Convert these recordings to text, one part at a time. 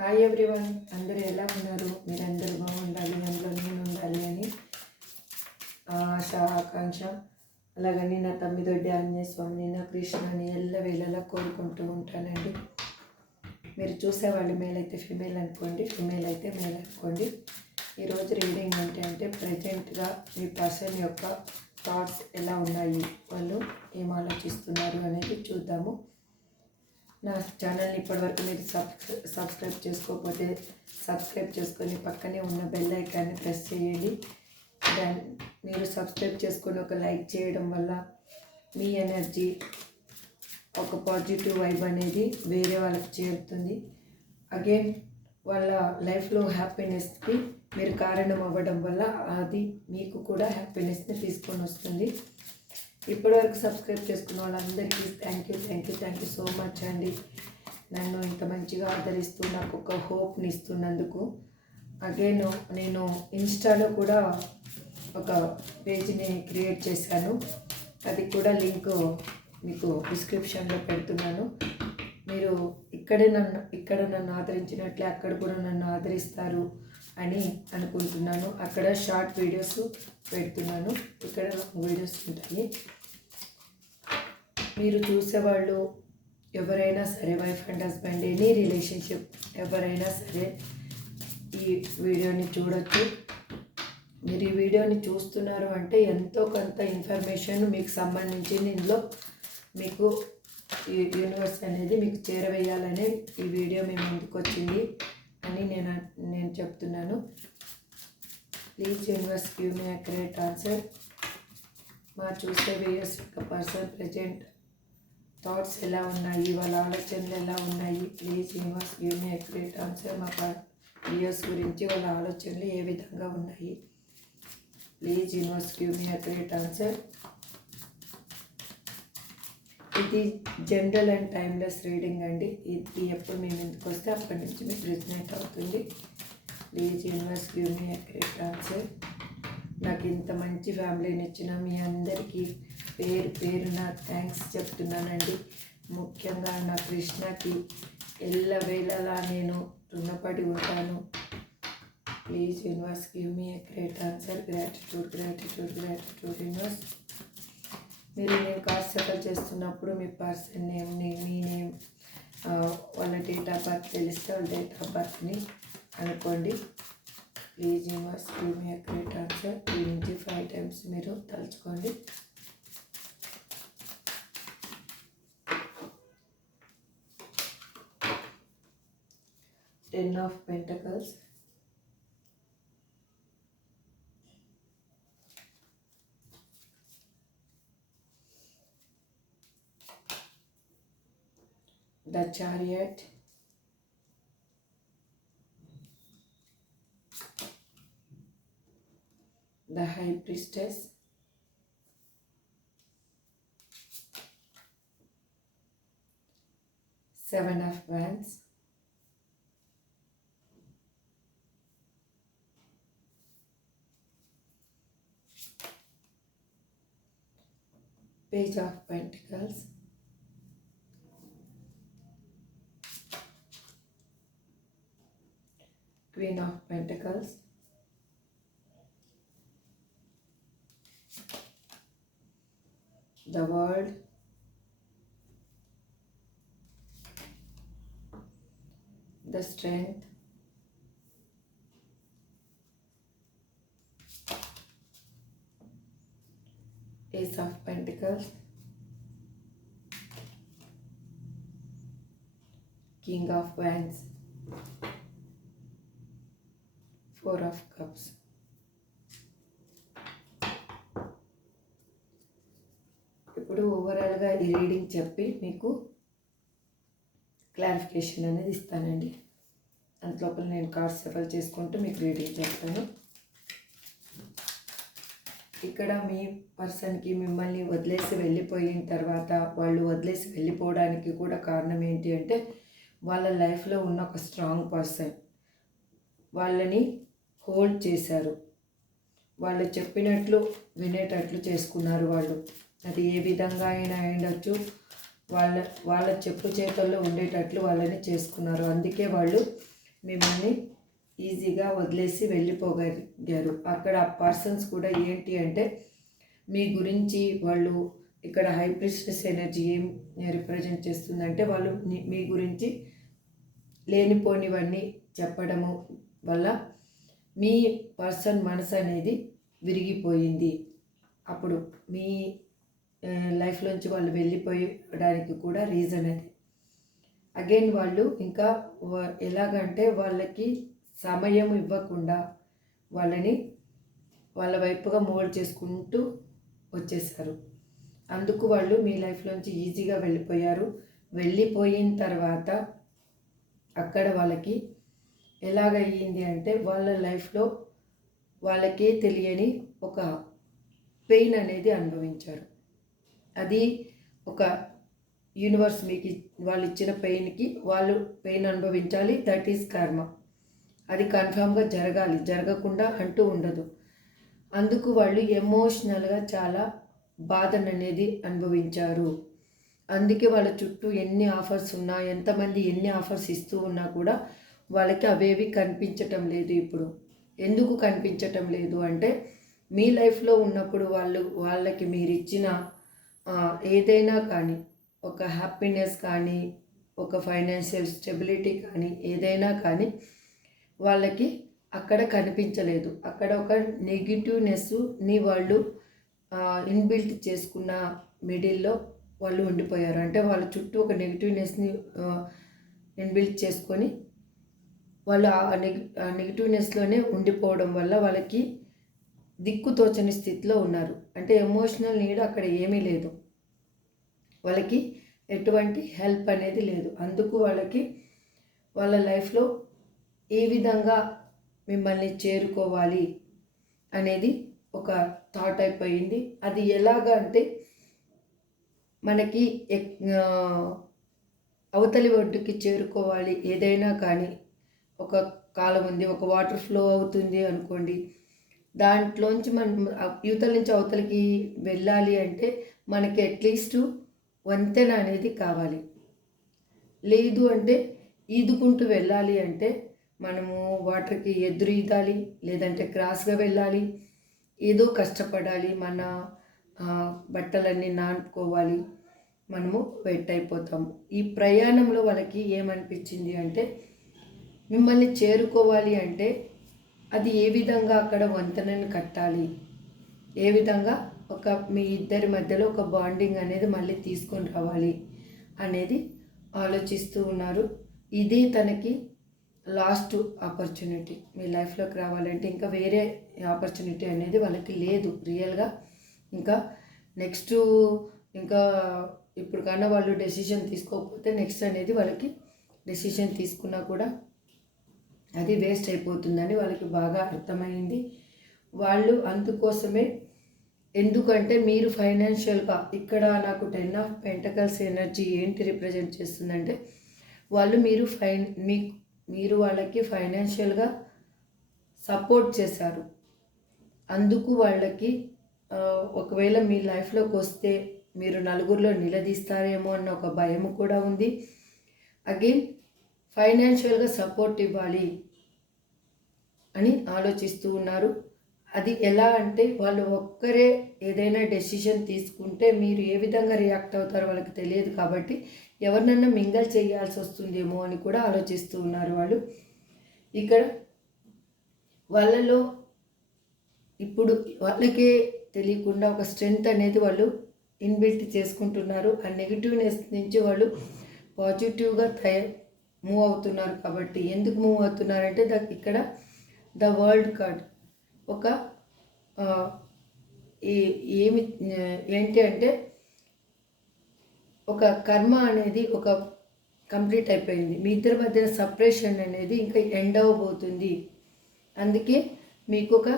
Hi everyone, అందరూ ఎలా ఉన్నారు? మీరందరూ బాగుండాలి, అందులో నేను ఉండాలి అని ఆశ ఆకాంక్ష. అలాగని నా తమ్మిదొడ్డి ఆంజనేయ స్వామిని, నా కృష్ణని ఎల్లవేళలా కోరుకుంటూ ఉంటానండి. మీరు చూసేవాళ్ళు మేల్ అయితే ఫిమేల్ అనుకోండి, ఫిమేల్ అయితే మేల్ అనుకోండి. ఈరోజు రీడింగ్ అంటే ప్రజెంట్గా మీ పర్సన్ యొక్క థాట్స్ ఎలా ఉన్నాయి, వాళ్ళు ఏం ఆలోచిస్తున్నారు అనేది చూద్దాము. నా ఛానల్ని ఇప్పటివరకు మీరు సబ్స్క్రైబ్ చేసుకోకపోతే సబ్స్క్రైబ్ చేసుకొని పక్కనే ఉన్న బెల్ ఐకాన్ని ప్రెస్ చేయండి. మీరు సబ్స్క్రైబ్ చేసుకొని ఒక లైక్ చేయడం వల్ల మీ ఎనర్జీ, ఒక పాజిటివ్ వైబ్ అనేది వేరే వాళ్ళకి చేరుతుంది. అగైన్ వాళ్ళ లైఫ్లో హ్యాపీనెస్కి మీరు కారణం అవ్వడం వల్ల అది మీకు కూడా హ్యాపీనెస్ని తీసుకొని వస్తుంది. ఇప్పటివరకు సబ్స్క్రైబ్ చేసుకున్న వాళ్ళందరికీ థ్యాంక్ యూ సో మచ్ అండి. నన్ను ఇంత మంచిగా ఆదరిస్తూ నాకు ఒక హోప్ని ఇస్తున్నందుకు. అగైన్ నేను ఇన్స్టాలో కూడా ఒక పేజ్ని క్రియేట్ చేశాను, అది కూడా లింక్ మీకు డిస్క్రిప్షన్లో పెడుతున్నాను. మీరు ఇక్కడ నన్ను ఆదరించినట్లే అక్కడ కూడా నన్ను ఆదరిస్తారు అని అనుకుంటున్నాను. అక్కడ షార్ట్ వీడియోస్ పెడుతున్నాను, ఇక్కడ వీడియోస్ ఉంటాయి. మీరు చూసేవాళ్ళు ఎవరైనా సరే, wife and husband, any relationship ఎవరైనా సరే ఈ వీడియోని చూడొచ్చు. మీరు ఈ వీడియోని చూస్తున్నారు అంటే ఎంతో కొంత ఇన్ఫర్మేషన్ మీకు సంబంధించి ఇందులో మీకు ఈ యూనివర్స్ అనేది మీకు చేరవేయాలనే ఈ వీడియో మీ ముందుకు వచ్చింది అని నేను చెప్తున్నాను. Please universe give me accurate answer. మా చూసే వ్యూయర్స్ యొక్క పర్సన్ ప్రజెంట్ థాట్స్ ఎలా ఉన్నాయి, వాళ్ళ ఆలోచనలు ఎలా ఉన్నాయి. Please universe give me accurate answer. మా వ్యూయర్స్ గురించి వాళ్ళ ఆలోచనలు ఏ విధంగా ఉన్నాయి. Please universe give me accurate answer. ఇది జనరల్ అండ్ టైమ్లెస్ రీడింగ్ అండి. ఇది ఎప్పుడు మేము ఎందుకు వస్తే అప్పటి నుంచి మీకు రిజనేట్ అవుతుంది. Please universe give me accurate answer. నాకు ఇంత మంచి ఫ్యామిలీని ఇచ్చిన మీ అందరికీ పేరున థ్యాంక్స్ చెప్తున్నానండి. ముఖ్యంగా నా కృష్ణకి ఎల్లవేళలా నేను రుణపడి ఉంటాను. Please universe give me a great answer. Gratitude universe. మీరు నేను కాస్ట్ సెటిల్ చేస్తున్నప్పుడు మీ పర్సన్ నేమ్ని, మీ నేమ్, వాళ్ళ డేట్ ఆఫ్ బర్త్ తెలిస్తే వాళ్ళ డేట్ ఆఫ్ బర్త్ని అనుకోండి. Please universe give me a great answer. 3 నుంచి 5 టైమ్స్ మీరు తలుచుకోండి. Ten of Pentacles, the Chariot, the High Priestess, Seven of Wands, Page of Pentacles, Queen of Pentacles, the World, the Strength, Ace of Pentacles, King of Wands, Four of Cups. ఇప్పుడు ఓవరాల్గా ఈ reading చెప్పి మీకు clarification అనేది ఇస్తానండి. అంతలోపల నేను cards సెఫల్ చేసుకుంటూ మీకు రీడింగ్ చెప్తాను. ఇక్కడ మీ పర్సన్కి మిమ్మల్ని వదిలేసి వెళ్ళిపోయిన తర్వాత, వాళ్ళు వదిలేసి వెళ్ళిపోవడానికి కూడా కారణం ఏంటి అంటే, వాళ్ళ లైఫ్లో ఉన్న ఒక స్ట్రాంగ్ పర్సన్ వాళ్ళని హోల్డ్ చేశారు. వాళ్ళు చెప్పినట్లు వినేటట్లు చేసుకున్నారు. వాళ్ళు అది ఏ విధంగా అయినా ఉండొచ్చు, వాళ్ళ చెప్పు చేతల్లో ఉండేటట్లు వాళ్ళని చేసుకున్నారు. అందుకే వాళ్ళు మిమ్మల్ని ఈజీగా వదిలేసి వెళ్ళిపోగలిగారు. అక్కడ ఆ పర్సన్స్ కూడా ఏంటి అంటే మీ గురించి వాళ్ళు ఇక్కడ హై ప్రిస్టెస్ ఎనర్జీ ఏం రిప్రజెంట్ చేస్తుందంటే వాళ్ళు మీ గురించి లేనిపోనివన్నీ చెప్పడము వల్ల మీ పర్సన్ మనసు అనేది విరిగిపోయింది. అప్పుడు మీ లైఫ్లోంచి వాళ్ళు వెళ్ళిపోయడానికి కూడా రీజన్ అది. అగైన్ వాళ్ళు ఇంకా ఎలాగంటే వాళ్ళకి సమయం ఇవ్వకుండా వాళ్ళని వాళ్ళ వైపుగా మోల్డ్ చేసుకుంటూ వచ్చేసారు. అందుకు వాళ్ళు మీ లైఫ్లోంచి ఈజీగా వెళ్ళిపోయారు. వెళ్ళిపోయిన తర్వాత అక్కడ వాళ్ళకి ఎలాగయ్యింది అంటే వాళ్ళ లైఫ్లో వాళ్ళకే తెలియని ఒక పెయిన్ అనేది అనుభవించారు. అది ఒక యూనివర్స్ మీకు వాళ్ళు ఇచ్చిన పెయిన్కి వాళ్ళు పెయిన్ అనుభవించాలి. దట్ ఈస్ కర్మ. అది కన్ఫామ్గా జరగాలి, జరగకుండా అంటూ ఉండదు. అందుకు వాళ్ళు ఎమోషనల్గా చాలా బాధను అనేది అనుభవించారు. అందుకే వాళ్ళ చుట్టూ ఎన్ని ఆఫర్స్ ఉన్నా, ఎంతమంది ఎన్ని ఆఫర్స్ ఇస్తూ ఉన్నా కూడా వాళ్ళకి అవేవి కనిపించటం లేదు. ఇప్పుడు ఎందుకు కనిపించటం లేదు అంటే మీ లైఫ్లో ఉన్నప్పుడు వాళ్ళకి మీరు ఇచ్చిన ఏదైనా కానీ, ఒక హ్యాపీనెస్ కానీ, ఒక ఫైనాన్షియల్ స్టెబిలిటీ కానీ, ఏదైనా కానీ వాళ్ళకి అక్కడ కనిపించలేదు. అక్కడ ఒక నెగిటివ్నెస్ని వాళ్ళు ఇన్బిల్ట్ చేసుకున్న మిడిల్లో వాళ్ళు ఉండిపోయారు. అంటే వాళ్ళ చుట్టూ ఒక నెగిటివ్నెస్ని ఇన్బిల్ట్ చేసుకొని వాళ్ళు ఆ నెగిటివ్నెస్లోనే ఉండిపోవడం వల్ల వాళ్ళకి దిక్కుతోచని స్థితిలో ఉన్నారు. అంటే ఎమోషనల్ నీడ్ అక్కడ ఏమీ లేదు, వాళ్ళకి ఎటువంటి హెల్ప్ అనేది లేదు. అందుకు వాళ్ళకి వాళ్ళ లైఫ్లో ఏ విధంగా మిమ్మల్ని చేరుకోవాలి అనేది ఒక థాట్ అయిపోయింది. అది ఎలాగా అంటే మనకి అవతలి ఒడ్డుకి చేరుకోవాలి ఏదైనా కానీ, ఒక కాలం ఉంది, ఒక వాటర్ ఫ్లో అవుతుంది అనుకోండి, దాంట్లోంచి మనం యువతల నుంచి అవతలికి వెళ్ళాలి అంటే మనకి అట్లీస్ట్ వంతెన అనేది కావాలి. లేదు అంటే ఈదుకుంటూ వెళ్ళాలి అంటే మనము వాటర్కి ఎదురు ఈదాలి, లేదంటే క్రాస్గా వెళ్ళాలి, ఏదో కష్టపడాలి, మన బట్టలన్నీ నానుకోవాలి, మనము వెట్ అయిపోతాము. ఈ ప్రయాణంలో వాళ్ళకి ఏమనిపించింది అంటే మిమ్మల్ని చేరుకోవాలి అంటే అది ఏ విధంగా అక్కడ వంతెనని కట్టాలి, ఏ విధంగా మీ ఇద్దరి మధ్యలో ఒక బాండింగ్ అనేది మళ్ళీ తీసుకొని రావాలి అనేది ఆలోచిస్తూ ఉన్నారు. ఇదే తనకి లాస్ట్ ఆపర్చునిటీ. మీ లైఫ్లోకి రావాలంటే ఇంకా వేరే ఆపర్చునిటీ అనేది వాళ్ళకి లేదు రియల్గా. ఇంకా నెక్స్ట్ ఇంకా ఇప్పుడు కన్నా వాళ్ళు డెసిషన్ తీసుకోకపోతే నెక్స్ట్ అనేది వాళ్ళకి డెసిషన్ తీసుకున్నా కూడా అది వేస్ట్ అయిపోతుందని వాళ్ళకి బాగా అర్థమైంది. వాళ్ళు అందుకోసమే, ఎందుకంటే మీరు ఫైనాన్షియల్గా ఇక్కడ నాకు 10 ఆఫ్ పెంటకల్స్ ఎనర్జీ ఏంటి రిప్రజెంట్ చేస్తుందంటే వాళ్ళు మీరు వాళ్ళకి ఫైనాన్షియల్గా సపోర్ట్ చేశారు. అందుకు వాళ్ళకి ఒకవేళ మీ లైఫ్లోకి వస్తే మీరు నలుగురిలో నిలదీస్తారేమో అన్న ఒక భయం కూడా ఉంది. అగైన్ ఫైనాన్షియల్గా సపోర్ట్ ఇవ్వాలి అని ఆలోచిస్తూ ఉన్నారు. అది ఎలా అంటే వాళ్ళు ఒక్కరే ఏదైనా డెసిషన్ తీసుకుంటే మీరు ఏ విధంగా రియాక్ట్ అవుతారో వాళ్ళకి తెలియదు కాబట్టి ఎవరినన్నా మింగల్ చేయాల్సి వస్తుందేమో అని కూడా ఆలోచిస్తూ ఉన్నారు వాళ్ళు. ఇక్కడ వాళ్ళలో ఇప్పుడు వాళ్ళకే తెలియకుండా ఒక స్ట్రెంగ్త్ అనేది వాళ్ళు ఇన్బిల్ట్ చేసుకుంటున్నారు. ఆ నెగిటివ్నెస్ నుంచి వాళ్ళు పాజిటివ్గా మూవ్ అవుతున్నారు. కాబట్టి ఎందుకు మూవ్ అవుతున్నారంటే ఇక్కడ ద వరల్డ్ కార్డ్ ఒక ఏంటి అంటే ఒక కర్మ అనేది ఒక కంప్లీట్ అయిపోయింది. మీ ఇద్దరి మధ్యన సపరేషన్ అనేది ఇంకా ఎండ్ అవ్వబోతుంది. అందుకే మీకు ఒక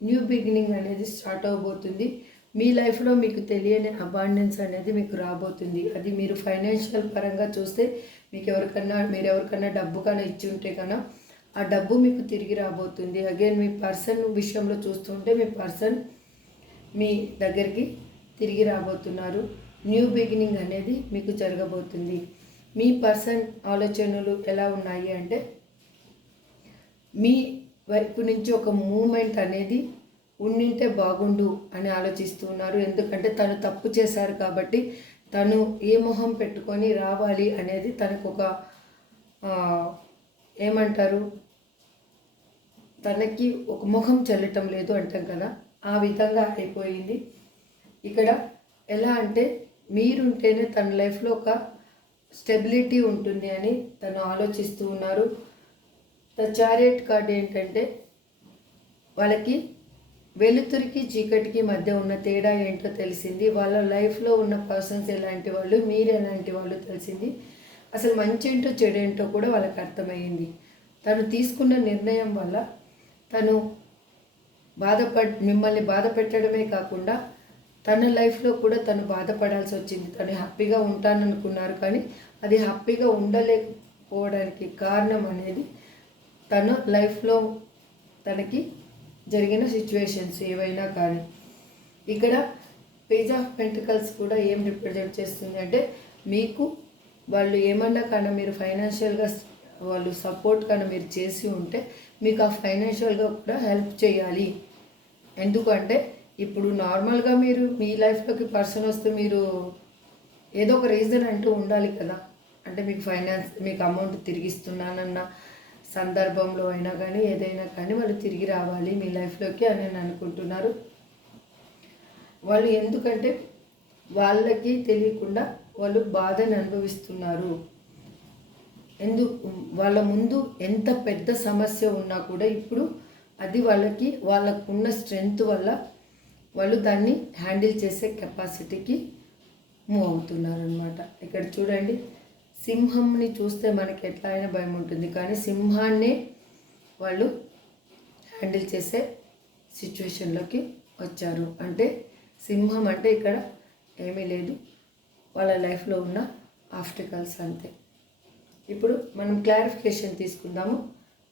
న్యూ బిగినింగ్ అనేది స్టార్ట్ అవ్వబోతుంది. మీ లైఫ్లో మీకు తెలియని అబాండెన్స్ అనేది మీకు రాబోతుంది. అది మీరు ఫైనాన్షియల్ పరంగా చూస్తే మీరు ఎవరికన్నా డబ్బు కన్నా ఇచ్చి ఉంటే కన్నా ఆ డబ్బు మీకు తిరిగి రాబోతుంది. అగైన్ మీ పర్సన్ విషయంలో చూస్తుంటే మీ పర్సన్ మీ దగ్గరికి తిరిగి రాబోతున్నారు. న్యూ బిగినింగ్ అనేది మీకు జరగబోతుంది. మీ పర్సన్ ఆలోచనలు ఎలా ఉన్నాయి అంటే మీ వైపు నుంచి ఒక మూమెంట్ అనేది ఉండింటే బాగుండు అని ఆలోచిస్తున్నారు. ఎందుకంటే తను తప్పు చేశారు కాబట్టి తను ఏ మొహం పెట్టుకొని రావాలి అనేది తనకు ఒక ఏమంటారు, తనకి ఒక ముఖం చెల్లటం లేదు అంటాం కదా, ఆ విధంగా అయిపోయింది. ఇక్కడ ఎలా అంటే మీరుంటేనే తన లైఫ్లో ఒక స్టెబిలిటీ ఉంటుంది అని తను ఆలోచిస్తూ ఉన్నారు. ద చారియట్ కార్డ్ ఏంటంటే వాళ్ళకి వెలుతురికి చీకటికి మధ్య ఉన్న తేడా ఏంటో తెలిసింది. వాళ్ళ లైఫ్లో ఉన్న పర్సన్స్ ఎలాంటి వాళ్ళు, మీరు ఎలాంటి వాళ్ళు తెలిసింది. అసలు మంచి ఏంటో చెడు ఏంటో కూడా వాళ్ళకి అర్థమయ్యింది. తను తీసుకున్న నిర్ణయం వల్ల తను మిమ్మల్ని బాధ పెట్టడమే కాకుండా తన లైఫ్లో కూడా తను బాధపడాల్సి వచ్చింది. తను హ్యాపీగా ఉంటాననుకున్నారు కానీ అది హ్యాపీగా ఉండలేకపోవడానికి కారణం అనేది తన లైఫ్లో తనకి జరిగిన సిచ్యువేషన్స్ ఏవైనా కానీ. ఇక్కడ పేజ్ ఆఫ్ పెంటికల్స్ కూడా ఏం రిప్రజెంట్ చేస్తుంది అంటే మీకు వాళ్ళు ఏమన్నా కానీ మీరు ఫైనాన్షియల్గా వాళ్ళు సపోర్ట్ కానీ మీరు చేసి ఉంటే మీకు ఆ ఫైనాన్షియల్గా కూడా హెల్ప్ చేయాలి. ఎందుకంటే ఇప్పుడు నార్మల్గా మీరు మీ లైఫ్లోకి పర్సన్ వస్తే మీరు ఏదో ఒక రీజన్ అంటూ ఉండాలి కదా. అంటే మీకు అమౌంట్ తిరిగిస్తున్నానన్న సందర్భంలో అయినా కానీ ఏదైనా కానీ వాళ్ళు తిరిగి రావాలి మీ లైఫ్లోకి అని నేను అనుకుంటున్నారు. వాళ్ళు ఎందుకంటే వాళ్ళకి తెలియకుండా వాళ్ళు బాధను అనుభవిస్తున్నారు. వాళ్ళ ముందు ఎంత పెద్ద సమస్య ఉన్నా కూడా ఇప్పుడు అది వాళ్ళకున్న స్ట్రెంగ్త్ వల్ల వాళ్ళు దాన్ని హ్యాండిల్ చేసే కెపాసిటీకి మూవ్ అవుతున్నారు అనమాట. ఇక్కడ చూడండి, సింహంని చూస్తే మనకి ఎట్లా అయినా భయం ఉంటుంది కానీ సింహాన్నే వాళ్ళు హ్యాండిల్ చేసే సిచ్యువేషన్లోకి వచ్చారు. అంటే సింహం అంటే ఇక్కడ ఏమీ లేదు, వాళ్ళ లైఫ్లో ఉన్న ఆబ్స్టికల్స్ అంతే. ఇప్పుడు మనం క్లారిఫికేషన్ తీసుకుందాము.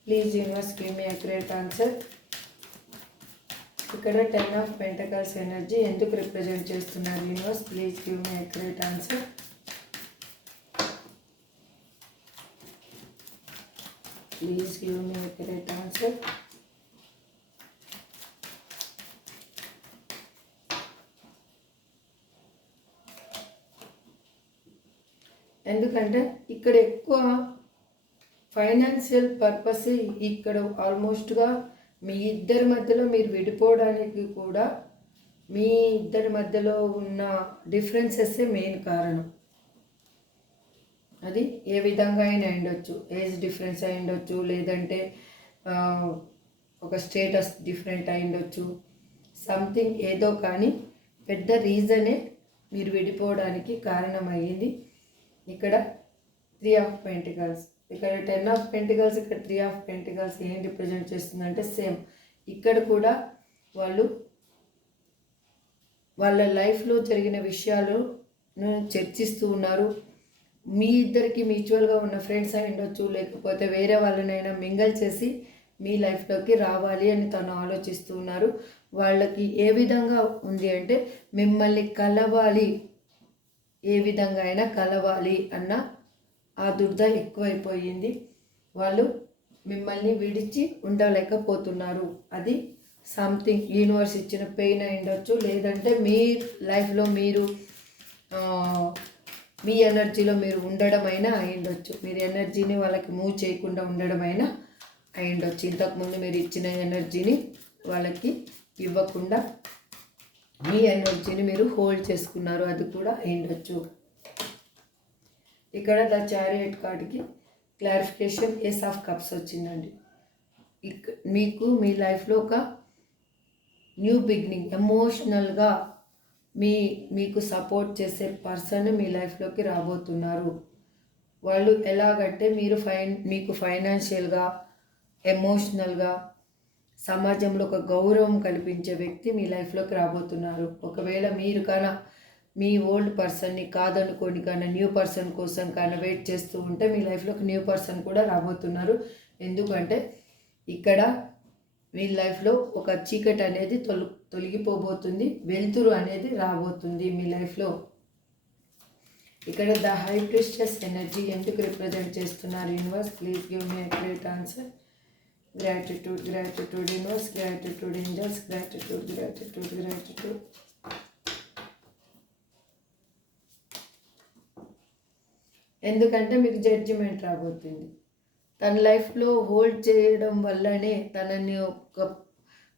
Please universe give me accurate answer. ఇక్కడ 10 ఆఫ్ పెంటకల్స్ ఎనర్జీ ఎందుకు రిప్రజెంట్ చేస్తున్నారు universe? Please give me accurate answer. Please give me accurate answer. ఎందుకంటే ఇక్కడ ఎక్కువ ఫైనాన్షియల్ పర్పస్ ఇక్కడ ఆల్మోస్ట్గా మీ ఇద్దరి మధ్యలో మీరు విడిపోవడానికి కూడా మీ ఇద్దరి మధ్యలో ఉన్న డిఫరెన్సెస్సే మెయిన్ కారణం. అది ఏ విధంగా అయినా అయ్యుండొచ్చు, ఏజ్ డిఫరెన్స్ అయ్యుండొచ్చు, లేదంటే ఒక స్టేటస్ డిఫరెంట్ అయ్యుండొచ్చు, సంథింగ్ ఏదో కానీ పెద్ద రీజనే మీరు విడిపోవడానికి కారణమయ్యింది. ఇక్కడ 3 ఆఫ్ పెంటికల్స్, ఇక్కడ 10 ఆఫ్ పెంటికల్స్, ఇక్కడ 3 ఆఫ్ పెంటికల్స్ ఏం రిప్రజెంట్ చేస్తుందంటే సేమ్. ఇక్కడ కూడా వాళ్ళు వాళ్ళ లైఫ్లో జరిగిన విషయాలను చర్చిస్తూ ఉన్నారు. మీ ఇద్దరికి మ్యూచువల్గా ఉన్న ఫ్రెండ్స్ అయి ఉండొచ్చు, లేకపోతే వేరే వాళ్ళనైనా మింగల్ చేసి మీ లైఫ్లోకి రావాలి అని తను ఆలోచిస్తూ ఉన్నారు. వాళ్ళకి ఏ విధంగా ఉంది అంటే మిమ్మల్ని కలవాలి, ఏ విధంగా అయినా కలవాలి అన్న ఆ దుర్ద ఎక్కువైపోయింది. వాళ్ళు మిమ్మల్ని విడిచి ఉండలేకపోతున్నారు. అది సంథింగ్ యూనివర్స్ ఇచ్చిన పెయిన్ అయి ఉండొచ్చు, లేదంటే మీ లైఫ్లో మీరు మీ ఎనర్జీలో మీరు ఉండడమైనా అయి ఉండొచ్చు. మీరు ఎనర్జీని వాళ్ళకి మూవ్ చేయకుండా ఉండడమైనా అయి ఉండొచ్చు. ఇంతకుముందు మీరు ఇచ్చిన ఎనర్జీని వాళ్ళకి ఇవ్వకుండా మీ ఎనర్జీని మీరు హోల్డ్ చేసుకున్నారు, అది కూడా అయి ఉండొచ్చు. ఇక్కడ ద చారియట్ కార్డ్కి క్లారిఫికేషన్ ఏస్ ఆఫ్ కప్స్ వచ్చిందండి. మీకు మీ లైఫ్లో ఒక న్యూ బిగినింగ్, ఎమోషనల్గా మీకు సపోర్ట్ చేసే పర్సన్ మీ లైఫ్లోకి రాబోతున్నారు. వాళ్ళు ఎలాగంటే మీకు ఫైనాన్షియల్గా, ఎమోషనల్గా, సమాజంలో ఒక గౌరవం కల్పించే వ్యక్తి మీ లైఫ్లోకి రాబోతున్నారు. ఒకవేళ మీరు కన్నా మీ ఓల్డ్ పర్సన్ని కాదనుకోని కానీ న్యూ పర్సన్ కోసం కానీ వెయిట్ చేస్తూ ఉంటే మీ లైఫ్లోకి న్యూ పర్సన్ కూడా రాబోతున్నారు. ఎందుకంటే ఇక్కడ మీ లైఫ్లో ఒక చీకటి అనేది తొలగిపోబోతుంది, వెలుతురు అనేది రాబోతుంది మీ లైఫ్లో. ఇక్కడ ద హై ప్రిస్టెస్ ఎనర్జీ ఎందుకు రిప్రజెంట్ చేస్తున్నారు universe? Please give me accurate answer. Gratitude, gratitude, universe, gratitude, angels, gratitude, gratitude, gratitude. ఎందుకంటే మీకు జడ్జిమెంట్ రాబోతుంది. తన లైఫ్లో హోల్డ్ చేయడం వల్లనే, తనని ఒక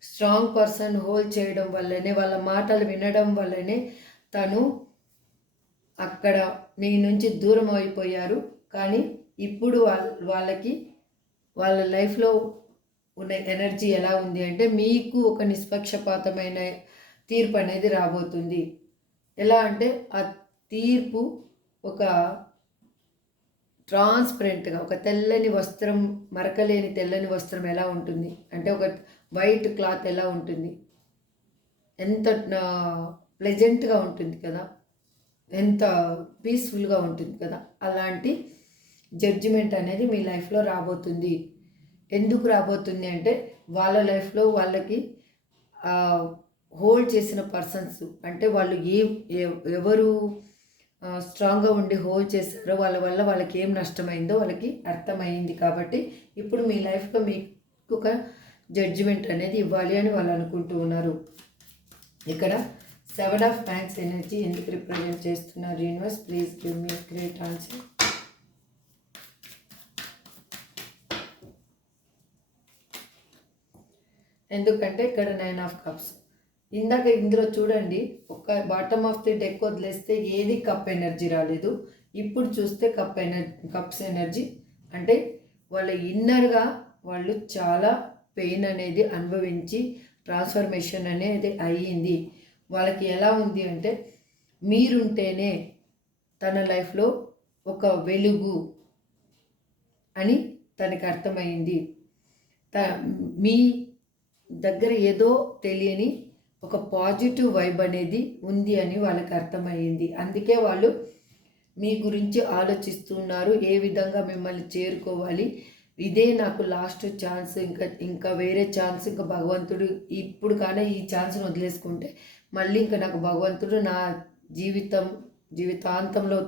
స్ట్రాంగ్ పర్సన్ హోల్డ్ చేయడం వల్లనే, వాళ్ళ మాటలు వినడం వల్లనే తను అక్కడ మీ నుంచి దూరం అయిపోయారు. కానీ ఇప్పుడు వాళ్ళకి వాళ్ళ లైఫ్లో ఉన్న ఎనర్జీ ఎలా ఉంది అంటే, మీకు ఒక నిష్పక్షపాతమైన తీర్పు అనేది రాబోతుంది. ఎలా అంటే ఆ తీర్పు ఒక ట్రాన్స్పరెంట్గా, ఒక తెల్లని వస్త్రం, మరకలేని తెల్లని వస్త్రం ఎలా ఉంటుంది అంటే, ఒక వైట్ క్లాత్ ఎలా ఉంటుంది, ఎంత ప్లెజెంట్గా ఉంటుంది కదా, ఎంత పీస్ఫుల్గా ఉంటుంది కదా, అలాంటి జడ్జిమెంట్ అనేది మీ లైఫ్లో రాబోతుంది. ఎందుకు రాబోతుంది అంటే, వాళ్ళ లైఫ్లో వాళ్ళకి హోల్డ్ చేసిన పర్సన్స్, అంటే వాళ్ళు ఎవరు స్ట్రాంగ్గా ఉండి హోల్డ్ చేస్తారో వాళ్ళ వల్ల వాళ్ళకి ఏం నష్టమైందో వాళ్ళకి అర్థమైంది. కాబట్టి ఇప్పుడు మీ లైఫ్లో మీకు ఒక జడ్జిమెంట్ అనేది ఇవ్వాలి అని వాళ్ళు అనుకుంటూ ఉన్నారు. ఇక్కడ 7 ఆఫ్ ప్యాంక్స్ ఎనర్జీ ఎందుకు రిప్రజెంట్ చేస్తున్నారు universe? Please give me great answer. ఎందుకంటే ఇక్కడ 9 ఆఫ్ కప్స్. ఇందాక ఇందులో చూడండి, ఒక బాటమ్ ఆఫ్ ది డెక్ వదిలేస్తే ఏది కప్ ఎనర్జీ రాలేదు. ఇప్పుడు చూస్తే కప్స్ ఎనర్జీ అంటే వాళ్ళ ఇన్నర్గా వాళ్ళు చాలా పెయిన్ అనేది అనుభవించి ట్రాన్స్ఫర్మేషన్ అనేది అయ్యింది. వాళ్ళకి ఎలా ఉంది అంటే, మీరుంటేనే తన లైఫ్లో ఒక వెలుగు అని తనకు అర్థమైంది. మీ దగ్గర ఏదో తెలియని ఒక పాజిటివ్ వైబ్ అనేది ఉంది అని వాళ్ళకి అర్థమయ్యింది. అందుకే వాళ్ళు మీ గురించి ఆలోచిస్తున్నారు, ఏ విధంగా మిమ్మల్ని చేరుకోవాలి, ఇదే నాకు లాస్ట్ ఛాన్స్, ఇంకా వేరే ఛాన్స్, ఇంకా భగవంతుడు ఇప్పుడు కానీ ఈ ఛాన్స్ని వదిలేసుకుంటే మళ్ళీ ఇంకా నాకు భగవంతుడు నా జీవితాంతంలో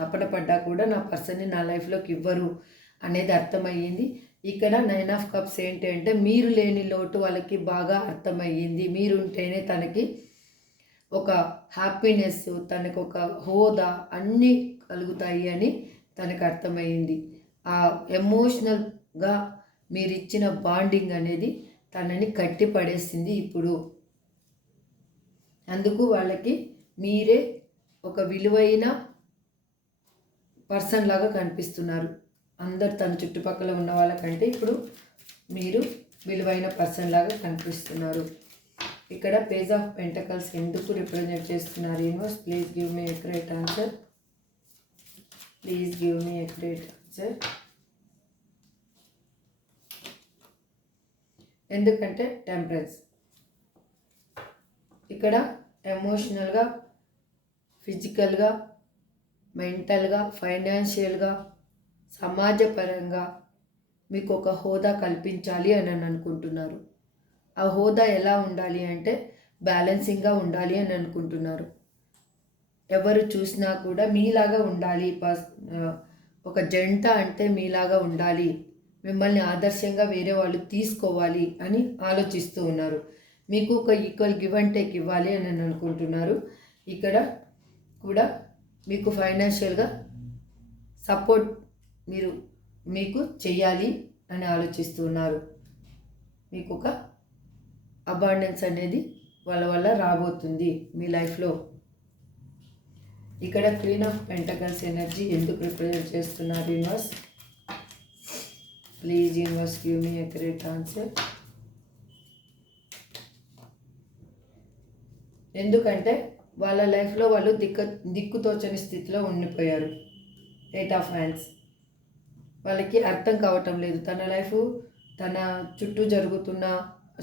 తపన పడ్డా కూడా నా పర్సన్ని నా లైఫ్లోకి ఇవ్వరు అనేది అర్థమయ్యింది. ఇక్కడ 9 ఆఫ్ కప్స్ ఏంటి అంటే, మీరు లేని లోటు వాళ్ళకి బాగా అర్థమయ్యింది. మీరుంటేనే తనకి ఒక హ్యాపీనెస్, తనకు ఒక హోదా అన్నీ కలుగుతాయి అని తనకు అర్థమయ్యింది. ఆ ఎమోషనల్గా మీరు ఇచ్చిన బాండింగ్ అనేది తనని కట్టి పడేసింది ఇప్పుడు. అందుకు వాళ్ళకి మీరే ఒక విలువైన పర్సన్ లాగా కనిపిస్తున్నారు. అందరు తన చుట్టుపక్కల ఉన్న వాళ్ళకంటే ఇప్పుడు మీరు విలువైన పర్సన్ లాగా కనిపిస్తున్నారు. ఇక్కడ పేజ్ ఆఫ్ పెంటకల్స్ ఎందుకు రిప్రజెంట్ చేస్తున్నారు universe? Please give me a great answer. Please give me a great answer. ఎందుకంటే టెంపరెన్స్. ఇక్కడ ఎమోషనల్గా, ఫిజికల్గా, మెంటల్గా, ఫైనాన్షియల్గా, సమాజపరంగా మీకు ఒక హోదా కల్పించాలి అని అనుకుంటున్నారు. ఆ హోదా ఎలా ఉండాలి అంటే బ్యాలెన్సింగ్గా ఉండాలి అని అనుకుంటున్నారు. ఎవరు చూసినా కూడా మీలాగా ఉండాలి, ఒక జంట అంటే మీలాగా ఉండాలి, మిమ్మల్ని ఆదర్శంగా వేరే వాళ్ళు తీసుకోవాలి అని ఆలోచిస్తూ ఉన్నారు. మీకు ఒక ఈక్వల్ గివ్ అండ్ టేక్ ఇవ్వాలి అని అనుకుంటున్నారు. ఇక్కడ కూడా మీకు ఫైనాన్షియల్గా సపోర్ట్ మీకు చెయ్యాలి అని ఆలోచిస్తున్నారు. మీకు ఒక అబాండెన్స్ అనేది వాళ్ళ వల్ల రాబోతుంది మీ లైఫ్లో. ఇక్కడ క్వీన్ ఆఫ్ పెంటకల్స్ ఎనర్జీ ఎందుకు రిప్రజెంట్ చేస్తున్నారు universe? Please universe give me a great answer. ఎందుకంటే వాళ్ళ లైఫ్లో వాళ్ళు దిక్కుతోచని స్థితిలో ఉండిపోయారు. 8 ఆఫ్ హ్యాండ్స్. వాళ్ళకి అర్థం కావటం లేదు. తన లైఫ్, తన చుట్టూ జరుగుతున్న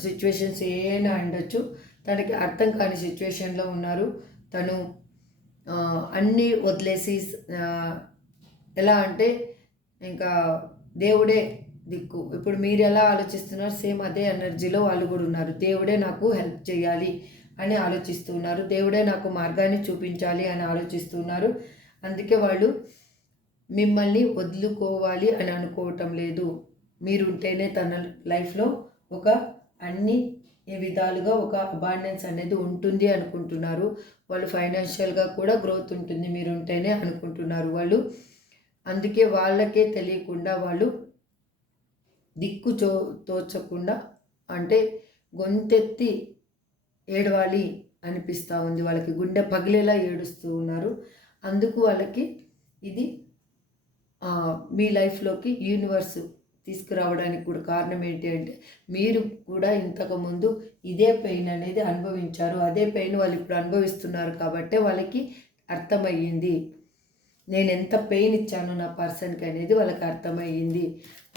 సిచ్యువేషన్స్ ఏమైనా ఉండొచ్చు, తనకి అర్థం కాని సిచ్యువేషన్లో ఉన్నారు. తను అన్నీ వదిలేసి ఎలా అంటే ఇంకా దేవుడే దిక్కు. ఇప్పుడు మీరు ఎలా ఆలోచిస్తున్నారు సేమ్ అదే ఎనర్జీలో వాళ్ళు కూడా ఉన్నారు. దేవుడే నాకు హెల్ప్ చేయాలి అని ఆలోచిస్తున్నారు. దేవుడే నాకు మార్గాన్ని చూపించాలి అని ఆలోచిస్తున్నారు. అందుకే వాళ్ళు మిమ్మల్ని వదులుకోవాలి అని అనుకోవటం లేదు. మీరుంటేనే తన లైఫ్లో ఒక అన్ని విధాలుగా ఒక అబాండెన్స్ అనేది ఉంటుంది అనుకుంటున్నారు. వాళ్ళు ఫైనాన్షియల్గా కూడా గ్రోత్ ఉంటుంది మీరుంటేనే అనుకుంటున్నారు వాళ్ళు. అందుకే వాళ్ళకే తెలియకుండా వాళ్ళు దిక్కు తోచకుండా అంటే గొంతెత్తి ఏడవాలి అనిపిస్తూ ఉంది వాళ్ళకి, గుండె పగిలేలా ఏడుస్తూ ఉన్నారు. అందుకు వాళ్ళకి ఇది మీ లైఫ్లోకి యూనివర్స్ తీసుకురావడానికి కూడా కారణం ఏంటి అంటే మీరు కూడా ఇంతకుముందు ఇదే పెయిన్ అనేది అనుభవించారు. అదే పెయిన్ వాళ్ళు ఇప్పుడు అనుభవిస్తున్నారు కాబట్టి వాళ్ళకి అర్థమయ్యింది, నేను ఎంత పెయిన్ ఇచ్చాను నా పర్సన్కి అనేది వాళ్ళకి అర్థమయ్యింది.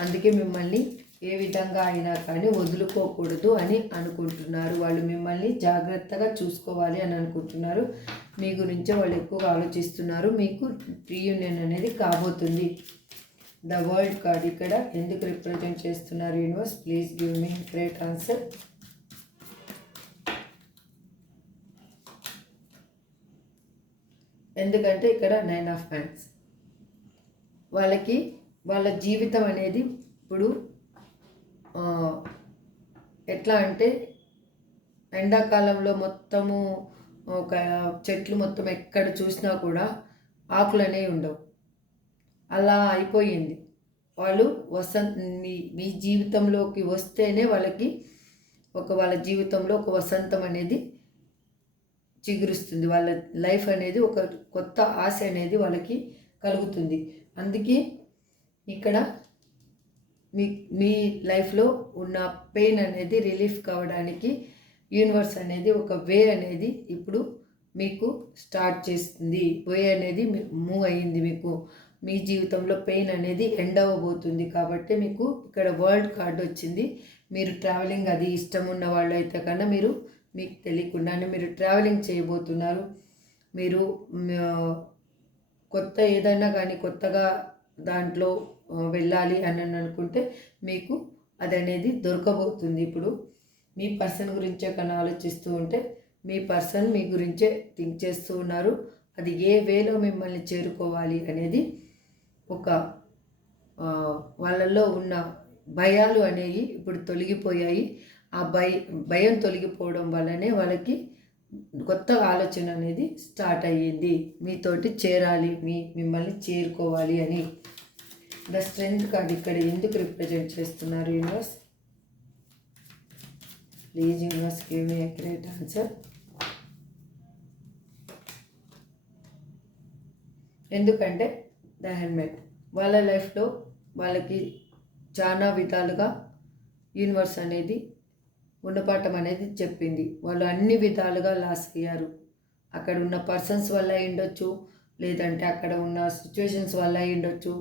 అందుకే మిమ్మల్ని ఏ విధంగా అయినా కానీ వదులుకోకూడదు అని అనుకుంటున్నారు. వాళ్ళు మిమ్మల్ని జాగ్రత్తగా చూసుకోవాలి అని అనుకుంటున్నారు. మీ గురించే వాళ్ళు ఎక్కువగా ఆలోచిస్తున్నారు. మీకు రీయూనియన్ అనేది కాబోతుంది. ద వరల్డ్ కార్డ్ ఇక్కడ ఎందుకు రిప్రజెంట్ చేస్తున్నారు universe? Please give me great answer. ఎందుకంటే ఇక్కడ 9 ఆఫ్ హ్యాండ్స్. వాళ్ళకి వాళ్ళ జీవితం అనేది ఇప్పుడు ఎట్లా అంటే ఎండాకాలంలో మొత్తము ఒక చెట్లు మొత్తం ఎక్కడ చూసినా కూడా ఆకులు అనేవి ఉండవు, అలా అయిపోయింది. వాళ్ళు మీ జీవితంలోకి వస్తేనే వాళ్ళకి వాళ్ళ జీవితంలో ఒక వసంతం అనేది చిగురుస్తుంది. వాళ్ళ లైఫ్ అనేది ఒక కొత్త ఆశ అనేది వాళ్ళకి కలుగుతుంది. అందుకే ఇక్కడ మీ లైఫ్లో ఉన్న పెయిన్ అనేది రిలీఫ్ కావడానికి యూనివర్స్ అనేది ఒక వే అనేది ఇప్పుడు మీకు స్టార్ట్ చేస్తుంది. వే అనేది మూవ్ అయ్యింది. మీకు మీ జీవితంలో పెయిన్ అనేది ఎండ్ అవ్వబోతుంది. కాబట్టి మీకు ఇక్కడ వరల్డ్ కార్డ్ వచ్చింది. మీరు ట్రావెలింగ్ అది ఇష్టం ఉన్న వాళ్ళు అయితే కన్నా మీకు తెలియకుండానే మీరు ట్రావెలింగ్ చేయబోతున్నారు. మీరు కొత్త ఏదైనా కానీ కొత్తగా దాంట్లో వెళ్ళాలి అని అనుకుంటే మీకు అది అనేది దొరకబోతుంది. ఇప్పుడు మీ పర్సన్ గురించే కన్నా ఆలోచిస్తూ ఉంటే మీ పర్సన్ మీ గురించే థింక్ చేస్తూ ఉన్నారు. అది ఏ వేలో మిమ్మల్ని చేరుకోవాలి అనేది ఒక వాళ్ళల్లో ఉన్న భయాలు అనేవి ఇప్పుడు తొలగిపోయాయి. ఆ భయం తొలగిపోవడం వల్లనే వాళ్ళకి కొత్త ఆలోచన అనేది స్టార్ట్ అయ్యింది. మీతోటి చేరాలి, మిమ్మల్ని చేరుకోవాలి అని. ద స్ట్రెంగ్త్ కార్డ్ ఇక్కడ ఎందుకు రిప్రజెంట్ చేస్తున్నారు universe? Please universe give me a great answer. ఎందుకంటే ద హెల్మెట్ వాళ్ళ లైఫ్లో వాళ్ళకి చాలా విధాలుగా యూనివర్స్ అనేది గుణపాఠం అనేది చెప్పింది. వాళ్ళు అన్ని విధాలుగా లాస్ అయ్యారు. అక్కడ ఉన్న పర్సన్స్ వల్ల అయ్యుండొచ్చు, లేదంటే అక్కడ ఉన్న సిచ్యువేషన్స్ వల్ల అయ్యుండొచ్చు,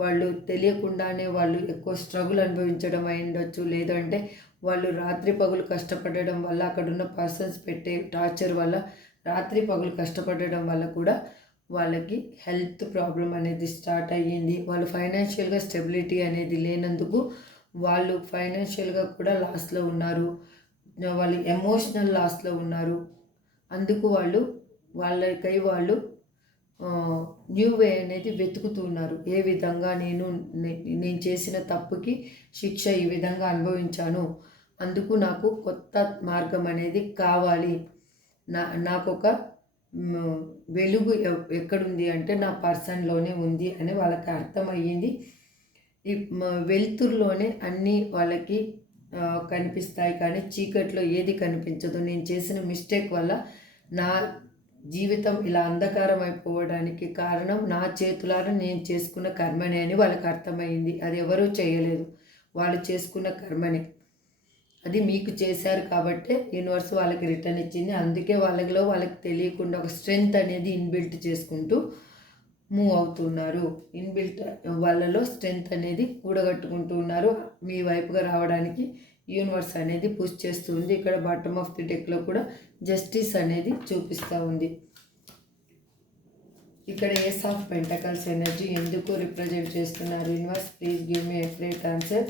వాళ్ళు తెలియకుండానే వాళ్ళు ఎక్కువ స్ట్రగుల్ అనుభవించడం అయ్యుండొచ్చు, లేదంటే వాళ్ళు రాత్రి పగులు కష్టపడడం వల్ల అక్కడున్న పర్సన్స్ పెట్టే టార్చర్ వల్ల రాత్రి పగులు కష్టపడడం వల్ల కూడా వాళ్ళకి హెల్త్ ప్రాబ్లం అనేది స్టార్ట్ అయ్యింది. వాళ్ళు ఫైనాన్షియల్గా స్టెబిలిటీ అనేది లేనందుకు వాళ్ళు ఫైనాన్షియల్గా కూడా లాస్లో ఉన్నారు. వాళ్ళు ఎమోషనల్ లాస్లో ఉన్నారు. అందుకు వాళ్ళకై వాళ్ళు న్యూ వే అనేది వెతుకుతున్నారు. ఏ విధంగా నేను చేసిన తప్పుకి శిక్ష ఈ విధంగా అనుభవించాను, అందుకు నాకు కొత్త మార్గం అనేది కావాలి, నాకొక వెలుగు ఎక్కడుంది అంటే నా పర్సన్లోనే ఉంది అని వాళ్ళకి అర్థమయ్యింది. ఈ వెలుతురులోనే అన్నీ వాళ్ళకి కనిపిస్తాయి, కానీ చీకట్లో ఏది కనిపించదు. నేను చేసిన మిస్టేక్ వల్ల నా జీవితం ఇలా అంధకారం అయిపోవడానికి కారణం నా చేతులారా నేను చేసుకున్న కర్మనే అని వాళ్ళకి అర్థమైంది. అది ఎవరూ చేయలేదు, వాళ్ళు చేసుకున్న కర్మనే. అది మీకు చేశారు కాబట్టి యూనివర్స్ వాళ్ళకి రిటర్న్ ఇచ్చింది. అందుకే వాళ్ళకి తెలియకుండా ఒక స్ట్రెంగ్త్ అనేది ఇన్బిల్ట్ చేసుకుంటూ మూవ్ అవుతున్నారు. ఇన్బిల్ట్ వాళ్ళలో స్ట్రెంగ్త్ అనేది కూడగట్టుకుంటూ ఉన్నారు. మీ వైపుగా రావడానికి యూనివర్స్ అనేది పుష్ చేస్తూ ఉంది. ఇక్కడ బాటమ్ ఆఫ్ ది డెక్లో కూడా జస్టిస్ అనేది చూపిస్తూ ఉంది. ఇక్కడ ఏస్ ఆఫ్ పెంటకల్స్ ఎనర్జీ ఎందుకు రిప్రజెంట్ చేస్తున్నారు universe? Please give me a great answer.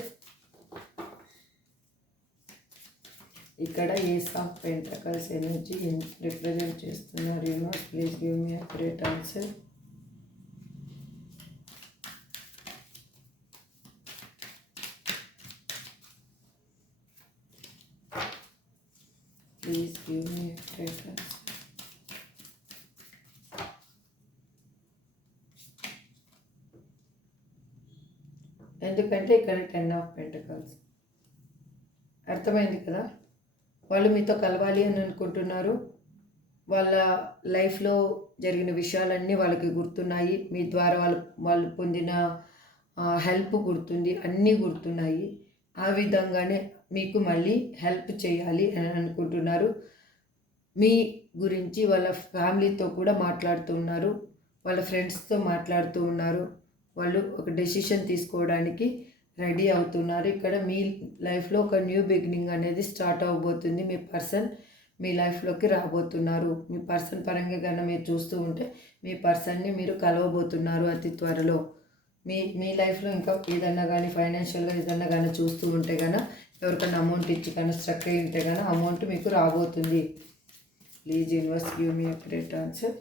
ఇక్కడ ace of pentacles energy represent చేస్తున్నారు universe? Please give me a great answer. Please give me preference. ఎందుకంటే ఇక్కడ 10 ఆఫ్ పెంటకల్స్. అర్థమైంది కదా? వాళ్ళు మీతో కలవాలి అని అనుకుంటున్నారు. వాళ్ళ లైఫ్లో జరిగిన విషయాలన్నీ వాళ్ళకి గుర్తున్నాయి. మీ ద్వారా వాళ్ళు పొందిన హెల్ప్ గుర్తుంది, అన్నీ గుర్తున్నాయి. ఆ విధంగానే మీకు మళ్ళీ హెల్ప్ చేయాలి అని అనుకుంటున్నారు. మీ గురించి వాళ్ళ ఫ్యామిలీతో కూడా మాట్లాడుతూ ఉన్నారు, వాళ్ళ ఫ్రెండ్స్తో మాట్లాడుతూ ఉన్నారు. వాళ్ళు ఒక డెసిషన్ తీసుకోవడానికి రెడీ అవుతున్నారు. ఇక్కడ మీ లైఫ్లో ఒక న్యూ బిగినింగ్ అనేది స్టార్ట్ అవ్వబోతుంది. మీ పర్సన్ మీ లైఫ్లోకి రాబోతున్నారు. మీ పర్సన్ పరంగా కన్నా మీరు చూస్తూ ఉంటే మీ పర్సన్ని మీరు కలవబోతున్నారు అతి త్వరలో. మీ లైఫ్లో ఇంకా ఏదన్నా కానీ ఫైనాన్షియల్గా ఏదన్నా కానీ చూస్తూ ఉంటే కన్నా ఎవరికైనా అమౌంట్ ఇచ్చి కానీ స్ట్రక్ అయి ఉంటే కానీ అమౌంట్ మీకు రాబోతుంది. Please universe give me a correct answer.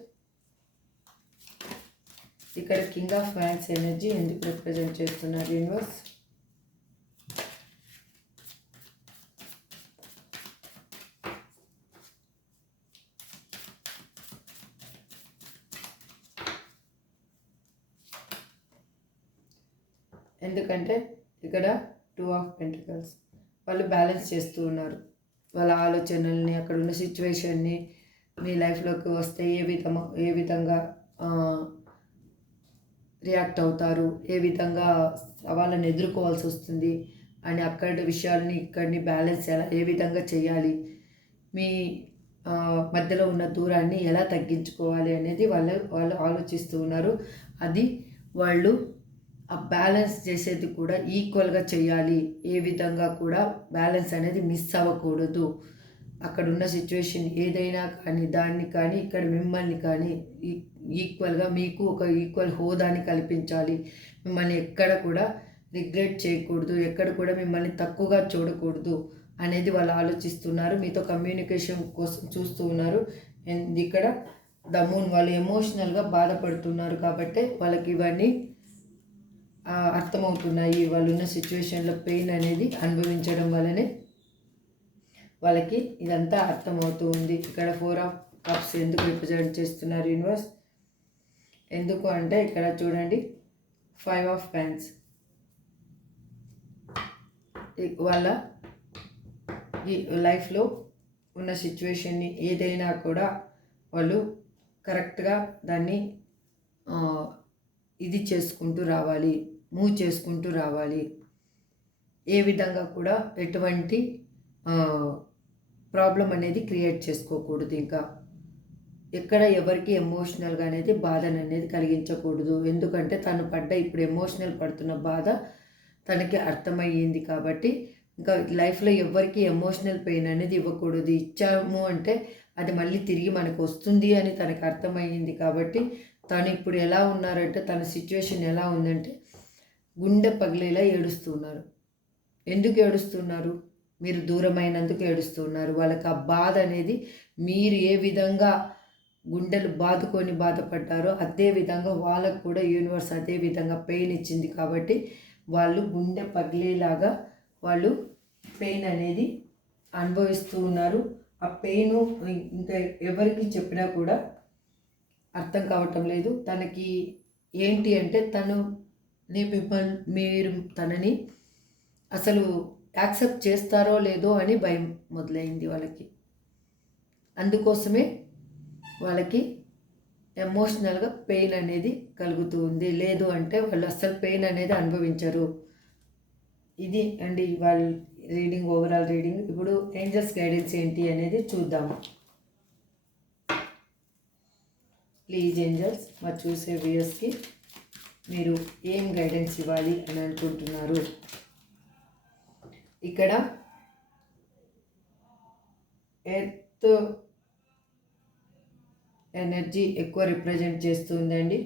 ఇక్కడ కింగ్ ఆఫ్ వ్యాండ్స్ ఎనర్జీ ఎందుకు రిప్రజెంట్ చేస్తున్నారు యూనివర్స్? ఎందుకంటే ఇక్కడ 2 ఆఫ్ పెంటికల్స్. వాళ్ళు బ్యాలెన్స్ చేస్తూ ఉన్నారు వాళ్ళ ఆలోచనల్ని, అక్కడ ఉన్న సిచ్యువేషన్ని. మీ లైఫ్లోకి వస్తే ఏ విధంగా రియాక్ట్ అవుతారు, ఏ విధంగా వాళ్ళని ఎదుర్కోవాల్సి వస్తుంది అని అక్కడి విషయాల్ని ఇక్కడిని బ్యాలెన్స్ ఏ విధంగా చేయాలి, మీ మధ్యలో ఉన్న దూరాన్ని ఎలా తగ్గించుకోవాలి అనేది వాళ్ళు ఆలోచిస్తూ ఉన్నారు. అది వాళ్ళు ఆ బ్యాలెన్స్ చేసేది కూడా ఈక్వల్గా చేయాలి. ఏ విధంగా కూడా బ్యాలెన్స్ అనేది మిస్ అవ్వకూడదు. అక్కడ ఉన్న సిచ్యువేషన్ ఏదైనా కానీ దాన్ని కానీ ఇక్కడ మిమ్మల్ని కానీ ఈక్వల్గా మీకు ఒక ఈక్వల్ హోదాని కల్పించాలి. మిమ్మల్ని ఎక్కడ కూడా రిగ్రెట్ చేయకూడదు, ఎక్కడ కూడా మిమ్మల్ని తక్కువగా చూడకూడదు అనేది వాళ్ళు ఆలోచిస్తున్నారు. మీతో కమ్యూనికేషన్ కోసం చూస్తూ ఉన్నారు. ఇక్కడ ద మూన్ వాళ్ళు ఎమోషనల్గా బాధపడుతున్నారు కాబట్టి వాళ్ళకి ఇవన్నీ అర్థమవుతున్నాయి. వాళ్ళు ఉన్న సిచ్యువేషన్లో పెయిన్ అనేది అనుభవించడం వల్లనే వాళ్ళకి ఇదంతా అర్థమవుతూ ఉంది. ఇక్కడ 4 ఆఫ్ కప్స్ ఎందుకు రిప్రజెంట్ చేస్తున్నారు యూనివర్స్? ఎందుకు అంటే ఇక్కడ చూడండి 5 ఆఫ్ ప్యాన్స్. వాళ్ళ ఈ లైఫ్లో ఉన్న సిచ్యువేషన్ని ఏదైనా కూడా వాళ్ళు కరెక్ట్గా దాన్ని ఇది చేసుకుంటూ రావాలి, మూవ్ చేసుకుంటూ రావాలి. ఏ విధంగా కూడా ఎటువంటి ప్రాబ్లం అనేది క్రియేట్ చేసుకోకూడదు. ఇంకా ఎక్కడ ఎవరికి ఎమోషనల్గా అనేది బాధను అనేది కలిగించకూడదు. ఎందుకంటే తను ఇప్పుడు ఎమోషనల్ పడుతున్న బాధ తనకి అర్థమయ్యింది కాబట్టి ఇంకా లైఫ్లో ఎవరికి ఎమోషనల్ పెయిన్ అనేది ఇవ్వకూడదు. ఇచ్చాము అంటే అది మళ్ళీ తిరిగి మనకు వస్తుంది అని తనకు అర్థమయ్యింది కాబట్టి తను ఇప్పుడు ఎలా ఉన్నారంటే తన సిచ్యువేషన్ ఎలా ఉందంటే గుండె పగిలేలా ఏడుస్తున్నారు. ఎందుకు ఏడుస్తున్నారు? మీరు దూరమైనందుకు ఏడుస్తున్నారు. వాళ్ళకి ఆ బాధ అనేది మీరు ఏ విధంగా గుండెలు బాదుకొని బాధపడ్డారో అదే విధంగా వాళ్ళకు కూడా యూనివర్స్ అదే విధంగా పెయిన్ ఇచ్చింది కాబట్టి వాళ్ళు గుండె పగిలేలాగా వాళ్ళు పెయిన్ అనేది అనుభవిస్తూ ఉన్నారు. ఆ పెయిన్ ఇంకా ఎవరికి చెప్పినా కూడా అర్థం కావటం లేదు. తనకి ఏంటి అంటే మీరు తనని అసలు యాక్సెప్ట్ చేస్తారో లేదో అని భయం మొదలైంది వాళ్ళకి. అందుకోసమే వాళ్ళకి ఎమోషనల్గా పెయిన్ అనేది కలుగుతూ ఉంది. లేదు అంటే వాళ్ళు అస్సలు పెయిన్ అనేది అనుభవించరు. ఇది అండి వాళ్ళ రీడింగ్, ఓవరాల్ రీడింగ్. ఇప్పుడు ఏంజల్స్ గైడెన్స్ ఏంటి అనేది చూద్దాము. ప్లీజ్ ఏంజల్స్ మా చూసే వ్యూయర్స్కి మీరు ఏం గైడెన్స్ ఇవ్వాలి అని అనుకుంటున్నారు? ఇక్కడ ఎర్త్ ఎనర్జీ ఎక్కువ రిప్రజెంట్ చేస్తుందండి.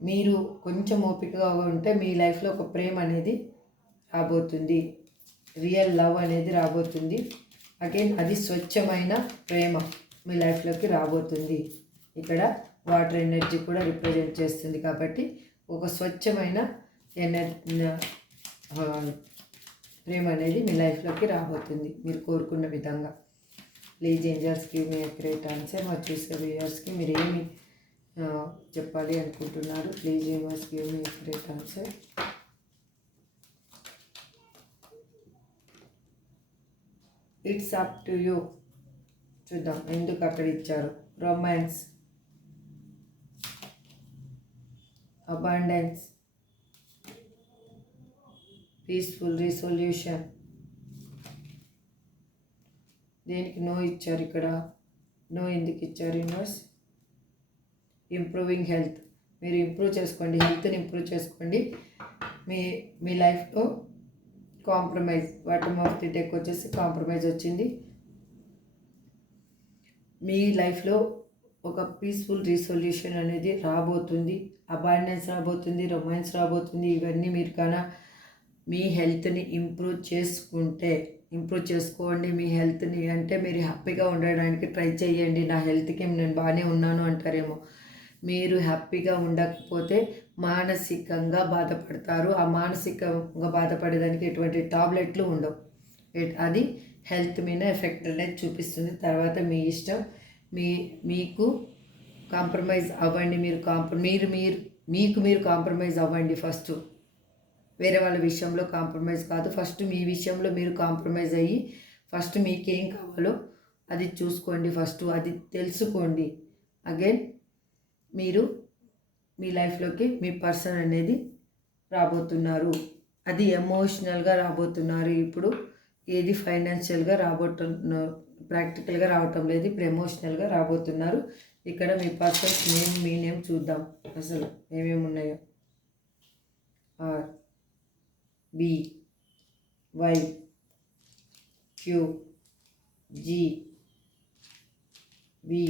మీరు కొంచెం ఓపికగా ఉంటే మీ లైఫ్లో ఒక ప్రేమ అనేది రాబోతుంది, రియల్ లవ్ అనేది రాబోతుంది. అగైన్ అది స్వచ్ఛమైన ప్రేమ మీ లైఫ్లోకి రాబోతుంది. ఇక్కడ వాటర్ ఎనర్జీ కూడా రిప్రజెంట్ చేస్తుంది కాబట్టి ఒక స్వచ్ఛమైన ప్రేమ అనేది మీ లైఫ్లోకి రాబోతుంది మీరు కోరుకున్న విధంగా. Please angels give me accurate answer. మా చూసే వ్యూయర్స్కి మీరు ఏమి చెప్పాలి అనుకుంటున్నారు? Please universe give me accurate answer. It's up to you. చూద్దాం ఎందుకు అక్కడ ఇచ్చారు. Romance, abundance, peaceful resolution. దేనికి నో ఇచ్చారు ఇక్కడ? నో ఎందుకు ఇచ్చారు యూనివర్స్? Improving health. మీరు ఇంప్రూవ్ చేసుకోండి, హెల్త్ని ఇంప్రూవ్ చేసుకోండి. మీ మీ లైఫ్లో compromise, bottom of the deck వచ్చేసి కాంప్రమైజ్ వచ్చింది. మీ లైఫ్లో ఒక పీస్ఫుల్ రిసొల్యూషన్ అనేది రాబోతుంది. అబాండెన్స్ రాబోతుంది, రొమాన్స్ రాబోతుంది. ఇవన్నీ మీరు కన్నా మీ హెల్త్ని ఇంప్రూవ్ చేసుకోండి. మీ హెల్త్ని అంటే మీరు హ్యాపీగా ఉండడానికి ట్రై చేయండి. నా హెల్త్కి నేను బాగానే ఉన్నాను అంటారేమో. మీరు హ్యాపీగా ఉండకపోతే మానసికంగా బాధపడతారు. ఆ మానసికంగా బాధపడేదానికి ఎటువంటి టాబ్లెట్లు ఉండవు. అది హెల్త్ మీద ఎఫెక్ట్ అనేది చూపిస్తుంది. తర్వాత మీ ఇష్టం. మీకు కాంప్రమైజ్ అవ్వండి. మీరు కాంప్రమైజ్ అవ్వండి. ఫస్ట్ వేరే వాళ్ళ విషయంలో కాంప్రమైజ్ కాదు. ఫస్ట్ మీ విషయంలో మీరు కాంప్రమైజ్ అయ్యి ఫస్ట్ మీకేం కావాలో అది చూసుకోండి. ఫస్ట్ అది తెలుసుకోండి. అగైన్ మీరు మీ లైఫ్లోకి మీ పర్సన్ అనేది రాబోతున్నారు. అది ఎమోషనల్గా రాబోతున్నారు. ఇప్పుడు ఏది ఫైనాన్షియల్గా ప్రాక్టికల్గా రావటం లేదు. ఇప్పుడు ఎమోషనల్గా రాబోతున్నారు. ఇక్కడ మీ పర్సన్స్ నేమ్, మీ నేమ్ చూద్దాం అసలు ఏమేమి ఉన్నాయో. R, B, Y, Q, G, V,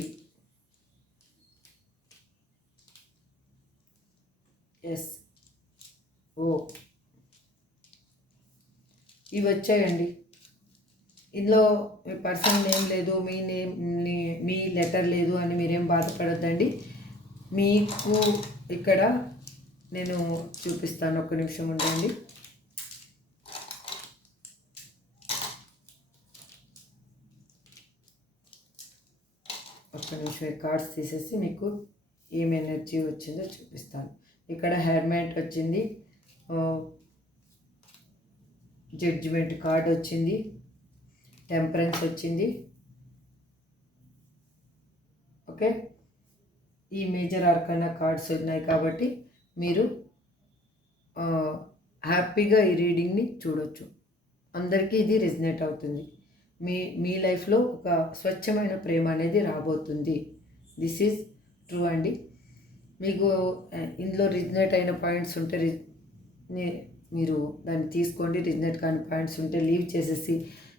S, O. ఇవి వచ్చాయండి. ఇందులో మీ పర్సన్ నేమ్ లేదు, మీ లెటర్ లేదు అని మీరేం బాధపడద్దండి. మీకు ఇక్కడ నేను చూపిస్తాను. ఒక్క నిమిషం ఉండండి. ఒక్క నిమిషం కార్డ్స్ తీసేసి మీకు ఏం ఎనర్జీ వచ్చిందో చూపిస్తాను. ఇక్కడ హెర్మెంట్ వచ్చింది, జడ్జిమెంట్ కార్డ్ వచ్చింది, టెంపరెన్స్ వచ్చింది. ఓకే, ఈ మేజర్ ఆర్కానా కార్డ్స్ ఉన్నాయి కాబట్టి మీరు హ్యాపీగా ఈ రీడింగ్ని చూడొచ్చు. అందరికీ ఇది రెజినేట్ అవుతుంది. మీ లైఫ్లో ఒక స్వచ్ఛమైన ప్రేమ అనేది రాబోతుంది. దిస్ ఈజ్ ట్రూ అండి. మీకు ఇందులో రిజినేట్ అయిన పాయింట్స్ ఉంటే మీరు దాన్ని తీసుకోండి. రిజినేట్ కాని పాయింట్స్ ఉంటే లీవ్ చేసేసి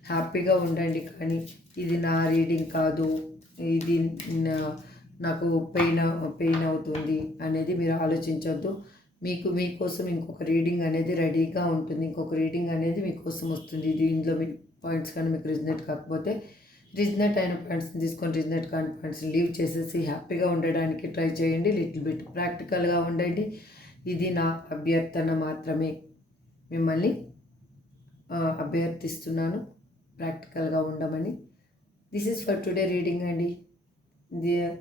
హ్యాపీగా ఉండండి. కానీ ఇది నా రీడింగ్ కాదు, ఇది నాకు పెయిన్ అవుతుంది అనేది మీరు ఆలోచించవద్దు. మీకోసం ఇంకొక రీడింగ్ అనేది రెడీగా ఉంటుంది. ఇంకొక రీడింగ్ అనేది మీకోసం వస్తుంది. ఇందులో మీ పాయింట్స్ కానీ మీకు రిజినేట్ కాకపోతే రిజినేట్ అయిన పాయింట్స్ని తీసుకొని రిజినేట్ కాని పాయింట్స్ని లీవ్ చేసేసి హ్యాపీగా ఉండడానికి ట్రై చేయండి. లిటిల్ బిట్ ప్రాక్టికల్గా ఉండండి. ఇది నా అభ్యర్థన మాత్రమే. మిమ్మల్ని అభ్యర్థిస్తున్నాను ప్రాక్టికల్గా ఉండమని. This is for today reading అండి.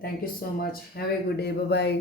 Thank you so much. Have a good day. Bye.